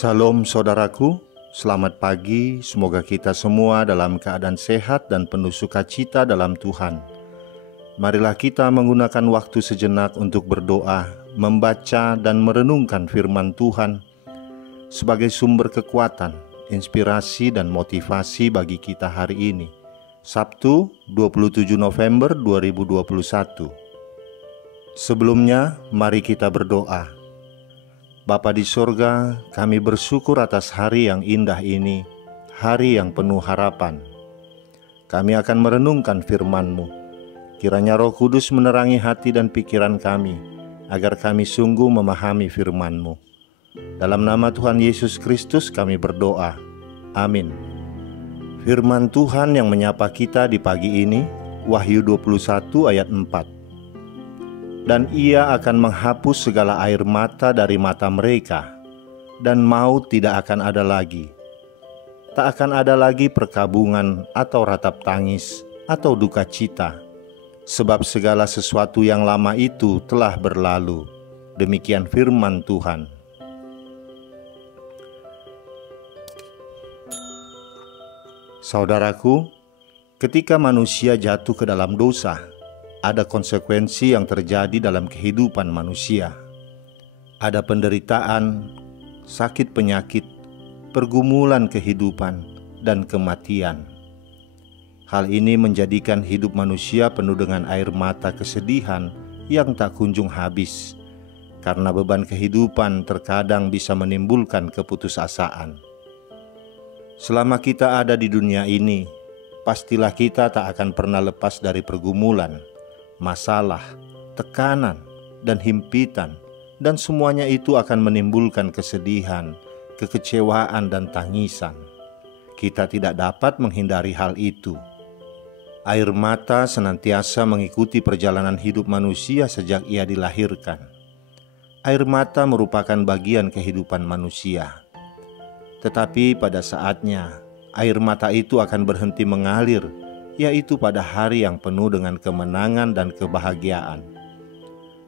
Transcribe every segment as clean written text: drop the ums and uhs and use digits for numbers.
Salam saudaraku, selamat pagi. Semoga kita semua dalam keadaan sehat dan penuh sukacita dalam Tuhan. Marilah kita menggunakan waktu sejenak untuk berdoa, membaca dan merenungkan firman Tuhan sebagai sumber kekuatan, inspirasi dan motivasi bagi kita hari ini. Sabtu, 27 November 2021. Sebelumnya, mari kita berdoa. Bapa di sorga, kami bersyukur atas hari yang indah ini, hari yang penuh harapan. Kami akan merenungkan firman-Mu. Kiranya Roh Kudus menerangi hati dan pikiran kami, agar kami sungguh memahami firman-Mu. Dalam nama Tuhan Yesus Kristus kami berdoa. Amin. Firman Tuhan yang menyapa kita di pagi ini, Wahyu 21 ayat 4. Dan ia akan menghapus segala air mata dari mata mereka, dan maut tidak akan ada lagi. Tak akan ada lagi perkabungan atau ratap tangis atau duka cita, sebab segala sesuatu yang lama itu telah berlalu. Demikian firman Tuhan. Saudaraku, ketika manusia jatuh ke dalam dosa, ada konsekuensi yang terjadi dalam kehidupan manusia. Ada penderitaan, sakit penyakit, pergumulan kehidupan, dan kematian. Hal ini menjadikan hidup manusia penuh dengan air mata kesedihan yang tak kunjung habis, karena beban kehidupan terkadang bisa menimbulkan keputusasaan. Selama kita ada di dunia ini, pastilah kita tak akan pernah lepas dari pergumulan, masalah, tekanan, dan himpitan, dan semuanya itu akan menimbulkan kesedihan, kekecewaan, dan tangisan. Kita tidak dapat menghindari hal itu. Air mata senantiasa mengikuti perjalanan hidup manusia sejak ia dilahirkan. Air mata merupakan bagian kehidupan manusia. Tetapi pada saatnya, air mata itu akan berhenti mengalir, yaitu pada hari yang penuh dengan kemenangan dan kebahagiaan.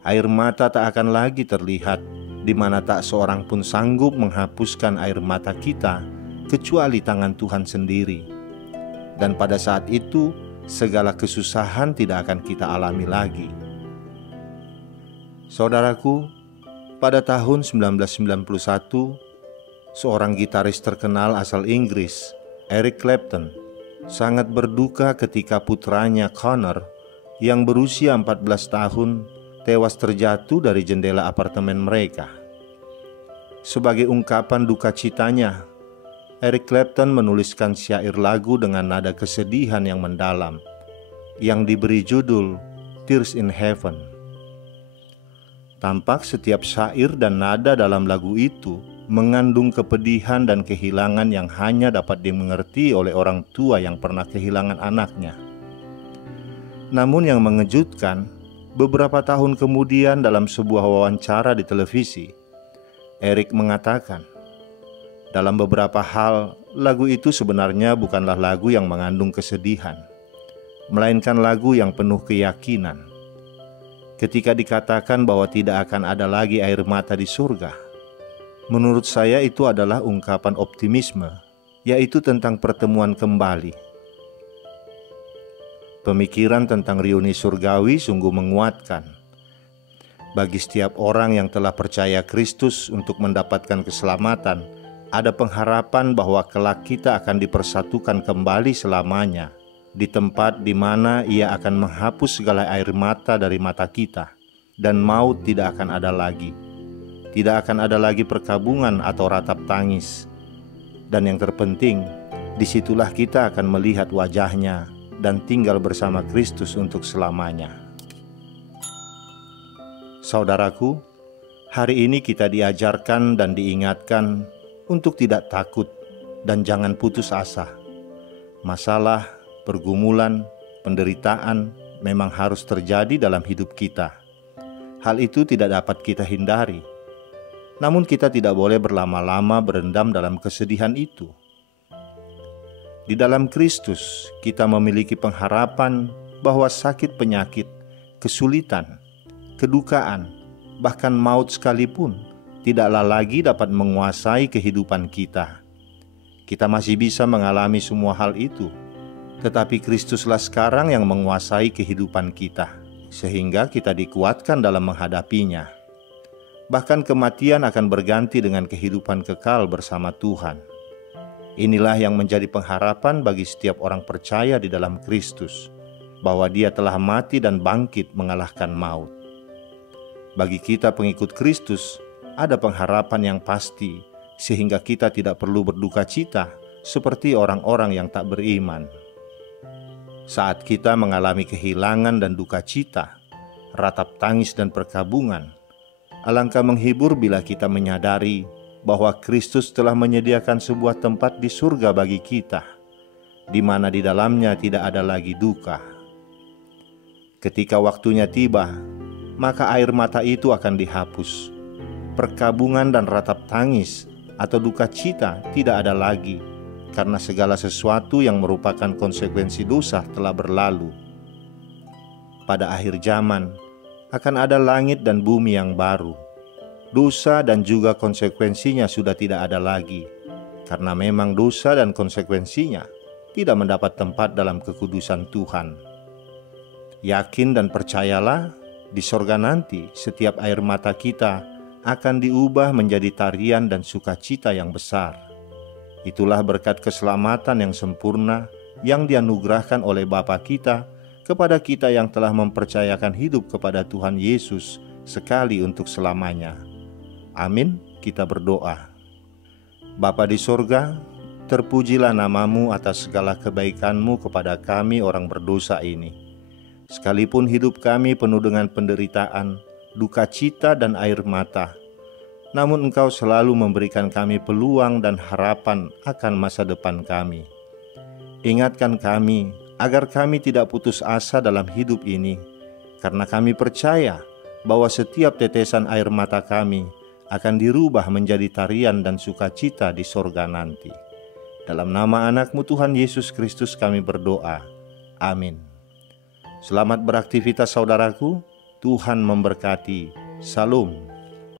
Air mata tak akan lagi terlihat, di mana tak seorang pun sanggup menghapuskan air mata kita, kecuali tangan Tuhan sendiri. Dan pada saat itu, segala kesusahan tidak akan kita alami lagi. Saudaraku, pada tahun 1991, seorang gitaris terkenal asal Inggris, Eric Clapton, sangat berduka ketika putranya Connor yang berusia 14 tahun tewas terjatuh dari jendela apartemen mereka. Sebagai ungkapan duka citanya, Eric Clapton menuliskan syair lagu dengan nada kesedihan yang mendalam yang diberi judul Tears in Heaven. Tampak setiap syair dan nada dalam lagu itu mengandung kepedihan dan kehilangan yang hanya dapat dimengerti oleh orang tua yang pernah kehilangan anaknya. Namun yang mengejutkan, beberapa tahun kemudian dalam sebuah wawancara di televisi, Eric mengatakan, dalam beberapa hal, lagu itu sebenarnya bukanlah lagu yang mengandung kesedihan, melainkan lagu yang penuh keyakinan. Ketika dikatakan bahwa tidak akan ada lagi air mata di surga, menurut saya itu adalah ungkapan optimisme, yaitu tentang pertemuan kembali. Pemikiran tentang reuni surgawi sungguh menguatkan. Bagi setiap orang yang telah percaya Kristus untuk mendapatkan keselamatan, ada pengharapan bahwa kelak kita akan dipersatukan kembali selamanya, di tempat di mana Ia akan menghapus segala air mata dari mata kita, dan maut tidak akan ada lagi. Tidak akan ada lagi perkabungan atau ratap tangis. Dan yang terpenting, disitulah kita akan melihat wajahnya dan tinggal bersama Kristus untuk selamanya. Saudaraku, hari ini kita diajarkan dan diingatkan untuk tidak takut dan jangan putus asa. Masalah, pergumulan, penderitaan memang harus terjadi dalam hidup kita. Hal itu tidak dapat kita hindari. Namun kita tidak boleh berlama-lama berendam dalam kesedihan itu. Di dalam Kristus, kita memiliki pengharapan bahwa sakit penyakit, kesulitan, kedukaan, bahkan maut sekalipun tidaklah lagi dapat menguasai kehidupan kita. Kita masih bisa mengalami semua hal itu, tetapi Kristuslah sekarang yang menguasai kehidupan kita, sehingga kita dikuatkan dalam menghadapinya. Bahkan kematian akan berganti dengan kehidupan kekal bersama Tuhan. Inilah yang menjadi pengharapan bagi setiap orang percaya di dalam Kristus, bahwa Dia telah mati dan bangkit mengalahkan maut. Bagi kita pengikut Kristus, ada pengharapan yang pasti, sehingga kita tidak perlu berduka cita seperti orang-orang yang tak beriman. Saat kita mengalami kehilangan dan duka cita, ratap tangis dan perkabungan, alangkah menghibur bila kita menyadari bahwa Kristus telah menyediakan sebuah tempat di surga bagi kita, di mana di dalamnya tidak ada lagi duka. Ketika waktunya tiba, maka air mata itu akan dihapus. Perkabungan dan ratap tangis atau duka cita tidak ada lagi, karena segala sesuatu yang merupakan konsekuensi dosa telah berlalu. Pada akhir zaman akan ada langit dan bumi yang baru. Dosa dan juga konsekuensinya sudah tidak ada lagi, karena memang dosa dan konsekuensinya tidak mendapat tempat dalam kekudusan Tuhan. Yakin dan percayalah, di sorga nanti setiap air mata kita akan diubah menjadi tarian dan sukacita yang besar. Itulah berkat keselamatan yang sempurna yang dianugerahkan oleh Bapa kita kepada kita yang telah mempercayakan hidup kepada Tuhan Yesus sekali untuk selamanya. Amin. Kita berdoa. Bapa di sorga, terpujilah nama-Mu atas segala kebaikan-Mu kepada kami orang berdosa ini. Sekalipun hidup kami penuh dengan penderitaan, duka cita dan air mata, namun Engkau selalu memberikan kami peluang dan harapan akan masa depan kami. Ingatkan kami agar kami tidak putus asa dalam hidup ini, karena kami percaya bahwa setiap tetesan air mata kami akan dirubah menjadi tarian dan sukacita di sorga nanti. Dalam nama anak-Mu Tuhan Yesus Kristus kami berdoa. Amin. Selamat beraktivitas saudaraku. Tuhan memberkati. Salam.